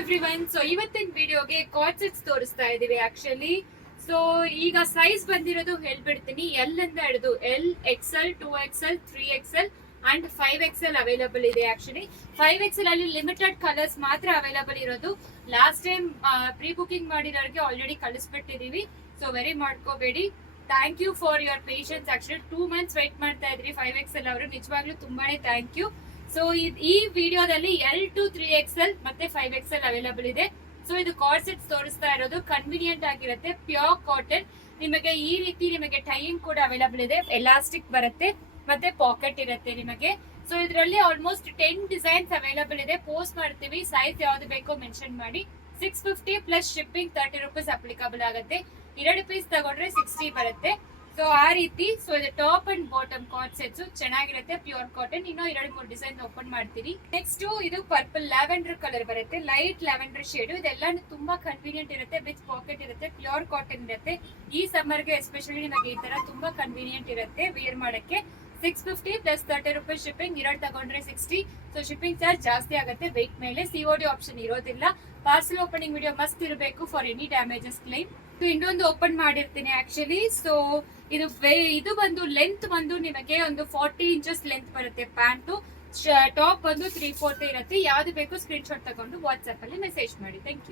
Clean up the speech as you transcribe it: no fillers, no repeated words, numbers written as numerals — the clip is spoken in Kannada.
ಎವ್ರಿವನ್. ಸೊ ಇವತ್ತಿನ ವಿಡಿಯೋಗೆ ಕಾರ್ಡ್ ಸೆಟ್ಸ್ ತೋರಿಸ್ತಾ ಇದೀವಿ ಆಕ್ಚುಲಿ. ಸೊ ಈಗ ಸೈಜ್ ಬಂದಿರೋದು ಹೇಳ್ಬಿಡ್ತೀನಿ. ಎಲ್ ಇಂದ ಹಿಡಿದು L, XL, 2XL, 3XL and 5XL available ಇದೆ. ಆಕ್ಚುಲಿ 5XL ಅಲ್ಲಿ ಲಿಮಿಟೆಡ್ ಕಲರ್ಸ್ ಮಾತ್ರ ಅವೈಲಬಲ್ ಇರೋದು. ಲಾಸ್ಟ್ ಟೈಮ್ ಪ್ರೀ ಬುಕಿಂಗ್ ಮಾಡಿರೋರಿಗೆ ಆಲ್ರೆಡಿ ಕಳಿಸ್ಬಿಟ್ಟಿದೀವಿ. ಸೊ ವೆರಿ ಮಾಡ್ಕೋಬೇಡಿ. Thank you for your patience. Actually 2 months wait ಮಾಡ್ತಾ ಇದ್ರಿ 5XL ಅವರು. ನಿಜವಾಗ್ಲೂ ತುಂಬಾನೇ ಥ್ಯಾಂಕ್ ಯು. ಸೊ ಈ ವಿಡಿಯೋದಲ್ಲಿ L to 3XL ಮತ್ತೆ 5XL ಅವೈಲಬಲ್ ಇದೆ. ಸೊ ಇದು ಕಾರ್ಡ್ ಸೆಟ್ಸ್ ತೋರಿಸ್ತಾ ಇರೋದು. ಕನ್ವಿನಿಯಂಟ್ ಆಗಿರುತ್ತೆ, ಪ್ಯೂರ್ ಕಾಟನ್. ನಿಮಗೆ ಈ ರೀತಿ ನಿಮಗೆ ಟೈಯಿಂಗ್ ಕೂಡ ಅವೈಲಬಲ್ ಇದೆ. ಎಲಾಸ್ಟಿಕ್ ಬರುತ್ತೆ ಮತ್ತೆ ಪಾಕೆಟ್ ಇರುತ್ತೆ ನಿಮಗೆ. ಸೊ ಇದರಲ್ಲಿ ಆಲ್ಮೋಸ್ಟ್ 10 ಡಿಸೈನ್ಸ್ ಅವೈಲಬಲ್ ಇದೆ. ಪೋಸ್ಟ್ ಮಾಡ್ತೀವಿ. ಸೈಜ್ ಯಾವ್ದು ಬೇಕೋ ಮೆನ್ಷನ್ ಮಾಡಿ. 650 ಪ್ಲಸ್ ಶಿಪ್ಪಿಂಗ್ 30 ರೂಪೀಸ್ ಅಪ್ಲಿಕಬಲ್ ಆಗುತ್ತೆ. 2 ಪೀಸ್ ತಗೊಂಡ್ರೆ 60 ಬರುತ್ತೆ. ಸೊ ಆ ರೀತಿ. ಸೊ ಇದು top and bottom card sets ಚೆನ್ನಾಗಿರುತ್ತೆ, ಪ್ಯೂರ್ ಕಾಟನ್. ಇನ್ನೂ 2-3 ಡಿಸೈನ್ ಓಪನ್ ಮಾಡ್ತೀವಿ. ನೆಕ್ಸ್ಟ್ ಇದು ಪರ್ಪಲ್ ಲ್ಯಾವೆಂಡರ್ ಕಲರ್ ಬರುತ್ತೆ, ಲೈಟ್ ಲ್ಯಾವೆಂಡರ್ ಶೇಡ್. ಇದೆಲ್ಲ ತುಂಬಾ ಕನ್ವೀನಿಯಂಟ್ ಇರುತ್ತೆ, ವಿತ್ ಪಾಕೆಟ್ ಇರುತ್ತೆ, ಪ್ಯೂರ್ ಕಾಟನ್ ಇರುತ್ತೆ. ಈ ಸಮ್ಮರ್ಗೆ ಎಸ್ಪೆಷಲಿ ನಿಮಗೆ ಈ ತರ ತುಂಬಾ ಕನ್ವೀನಿಯಂಟ್ ಇರುತ್ತೆ ವೇರ್ ಮಾಡಕ್ಕೆ. 650 ಪ್ಲಸ್ 30 ರೂಪೀಸ್ ಶಿಪ್ಪಿಂಗ್. 2 ತಗೊಂಡ್ರೆ 60. ಸೊ ಶಿಪ್ಪಿಂಗ್ ಚಾರ್ಜ್ ಜಾಸ್ತಿ ಆಗುತ್ತೆ ವೆಯ್ಟ್ ಮೇಲೆ. COD ಆಪ್ಷನ್ ಇರೋದಿಲ್ಲ. ಪಾರ್ಸಲ್ ಓಪನಿಂಗ್ ವಿಡಿಯೋ ಮಸ್ಟ್ ಇರಬೇಕು ಫಾರ್ ಎನಿ ಡ್ಯಾಮೇಜಸ್ ಕ್ಲೈಮ್. ಇನ್ನೊಂದು ಓಪನ್ ಮಾಡಿರ್ತೀನಿ ಆಕ್ಚುಲಿ. ಸೊ ಇದು ಬಂದು ಲೆಂತ್ ಬಂದು ನಿಮಗೆ ಒಂದು 40 ಇಂಚಸ್ ಲೆಂತ್ ಬರುತ್ತೆ. ಪ್ಯಾಂಟು ಟಾಪ್ ಬಂದು 3/4 ಇರುತ್ತೆ. ಯಾವ್ದು ಬೇಕು ಸ್ಕ್ರೀನ್ ಶಾಟ್ ತಗೊಂಡು ವಾಟ್ಸ್ಆಪ್ ಅಲ್ಲಿ ಮೆಸೇಜ್ ಮಾಡಿ. Thank you.